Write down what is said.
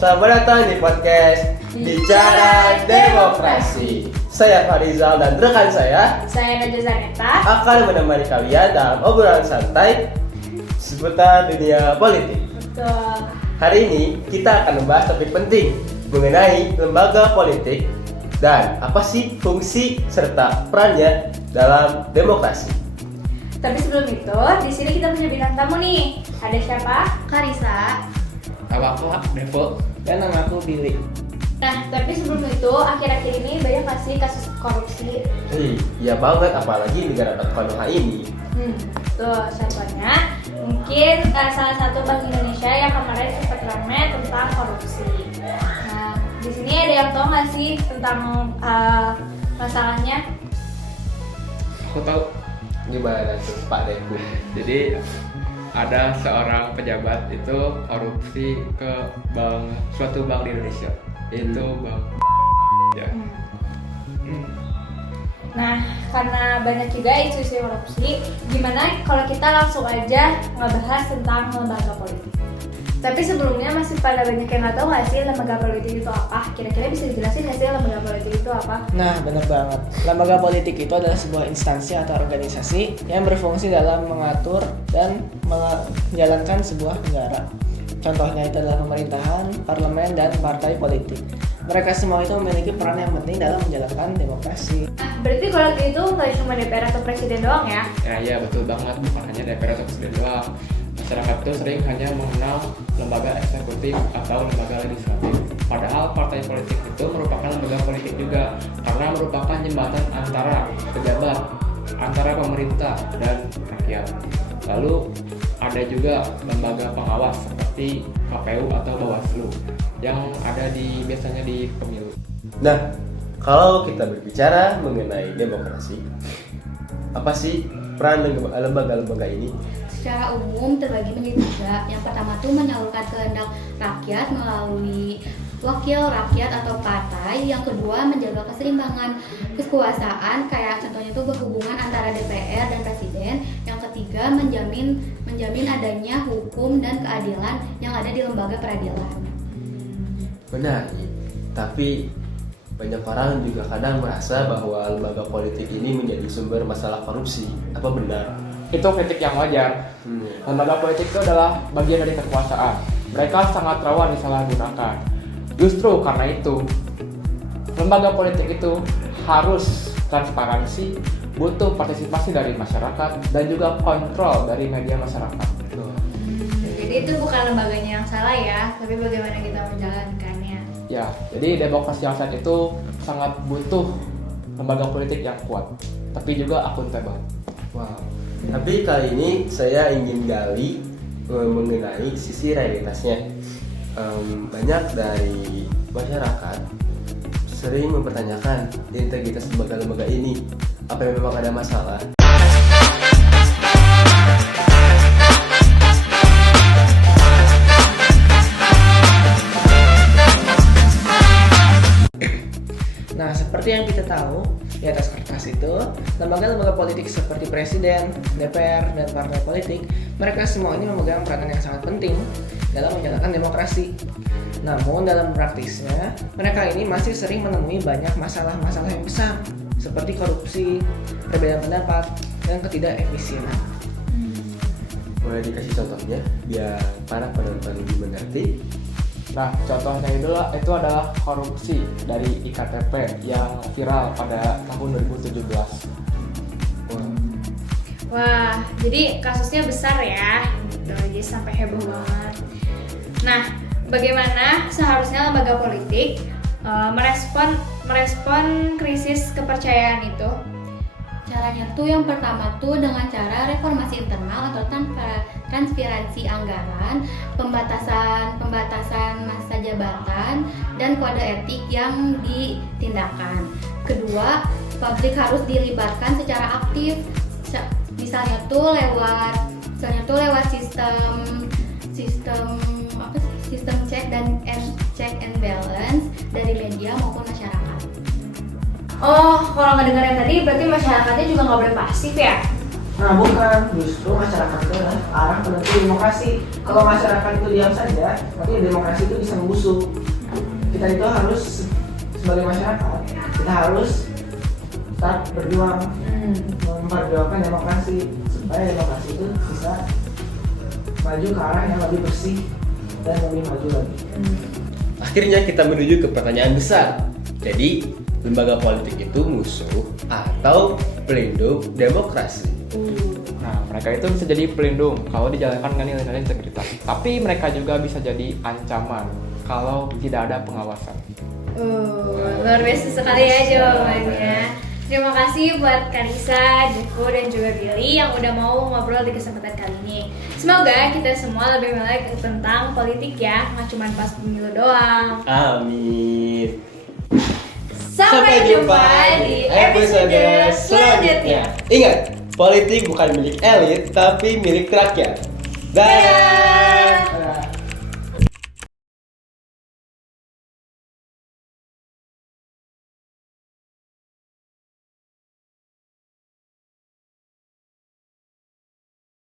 Selamat datang di podcast Bicara Demokrasi. Saya Farizal dan rekan saya Najwa Zaneta akan menemani kalian dalam obrolan santai seputar dunia politik. Betul. Hari ini kita akan membahas topik penting mengenai lembaga politik dan apa sih fungsi serta perannya dalam demokrasi. Tapi sebelum itu, di sini kita punya bintang tamu nih. Ada siapa? Karisa. Nama aku Devo. Dan nama aku Billy. Nah, tapi sebelum itu, akhir-akhir ini banyak kasih kasus korupsi. Iya banget, apalagi negara.com ini. Tuh, contohnya mungkin salah satu bank Indonesia yang kemarin sempat ramai tentang korupsi. Nah, di sini ada yang tahu nggak sih tentang masalahnya? Aku tahu. Gimana tuh Pak Deku? Jadi ada seorang pejabat itu korupsi ke suatu bank di Indonesia. Itu bank. Ya. Nah, karena banyak juga isu-isu korupsi, gimana kalau kita langsung aja ngebahas tentang lembaga politik? Tapi sebelumnya masih pada banyak yang nggak tahu nggak sih lembaga politik itu apa? Kira-kira bisa dijelasin nggak sih lembaga politik itu apa? Nah, benar banget. Lembaga politik itu adalah sebuah instansi atau organisasi yang berfungsi dalam mengatur dan menjalankan sebuah negara. Contohnya itu adalah pemerintahan, parlemen, dan partai politik. Mereka semua itu memiliki peran yang penting dalam menjalankan demokrasi. Nah, berarti kalau gitu nggak cuma DPR atau presiden doang ya? Iya betul banget, bukan hanya DPR atau presiden doang. Masyarakat itu sering hanya mengenal lembaga eksekutif atau lembaga legislatif. Padahal partai politik itu merupakan lembaga politik juga karena merupakan jembatan antara pejabat, antara pemerintah dan rakyat. Lalu ada juga lembaga pengawas seperti KPU atau Bawaslu yang ada biasanya di pemilu. Nah, kalau kita berbicara mengenai demokrasi, apa sih peran lembaga-lembaga ini? Secara umum terbagi menjadi tiga. Yang pertama tuh menyalurkan kehendak rakyat melalui wakil rakyat atau partai. Yang kedua menjaga keseimbangan kekuasaan, kayak contohnya tuh berhubungan antara DPR dan presiden. Yang ketiga menjamin adanya hukum dan keadilan yang ada di lembaga peradilan. Benar, tapi banyak orang juga kadang merasa bahwa lembaga politik ini menjadi sumber masalah korupsi. Apa benar? Itu kritik yang wajar. Lembaga politik itu adalah bagian dari kekuasaan. Mereka sangat rawan disalahgunakan. Justru karena itu, lembaga politik itu harus transparansi, butuh partisipasi dari masyarakat, dan juga kontrol dari media masyarakat. Jadi itu bukan lembaganya yang salah ya, tapi bagaimana kita menjalankannya. Ya, jadi demokrasi yang sehat itu sangat butuh lembaga politik yang kuat, tapi juga akuntabel. Wow. Tapi kali ini saya ingin gali mengenai sisi realitasnya. Banyak dari masyarakat sering mempertanyakan integritas lembaga-lembaga ini. Apa memang ada masalah? Nah, seperti yang kita tahu, di atas kertas itu, lembaga-lembaga politik seperti presiden, DPR, dan partai politik, mereka semua ini memegang peranan yang sangat penting dalam menjalankan demokrasi. Namun dalam praktisnya, mereka ini masih sering menemui banyak masalah-masalah yang besar, seperti korupsi, perbedaan pendapat, dan ketidakefisienan. Boleh dikasih contohnya biar para penonton lebih mengerti? Nah, contohnya itu adalah korupsi dari IKTP yang viral pada tahun 2017. Wah, jadi kasusnya besar ya, gitu, jadi sampai heboh banget. Nah, bagaimana seharusnya lembaga politik merespon krisis kepercayaan itu? Caranya tuh yang pertama tuh dengan cara reformasi internal atau transparansi anggaran, pembatasan masa jabatan, dan kode etik yang ditindakkan. Kedua, publik harus dilibatkan secara aktif, misalnya tuh lewat sistem check and balance dari media maupun masyarakat. Oh, kalau nggak dengar yang tadi berarti masyarakatnya juga nggak boleh pasif ya? Nah bukan, justru masyarakat itu adalah arah penentu demokrasi. Kalau masyarakat itu diam saja, nanti demokrasi itu bisa membusuk. Kita itu harus sebagai masyarakat, kita harus tetap berjuang memperjuangkan demokrasi supaya demokrasi itu bisa maju ke arah yang lebih bersih dan lebih maju lagi. Akhirnya kita menuju ke pertanyaan besar. Jadi, lembaga politik itu musuh atau pelindung demokrasi? Nah, mereka itu bisa jadi pelindung kalau dijalankan dengan nilai-nilai integritas. Tapi mereka juga bisa jadi ancaman kalau tidak ada pengawasan. Luar biasa sekali ya jawabannya. Terima kasih buat Karisa, Devo, dan juga Billy yang udah mau ngobrol di kesempatan kali ini. Semoga kita semua lebih melek tentang politik ya, nggak cuma pas pemilu doang. Amin. Sampai jumpa di episode selanjutnya. Ingat, politik bukan milik elit, tapi milik rakyat. Dadah!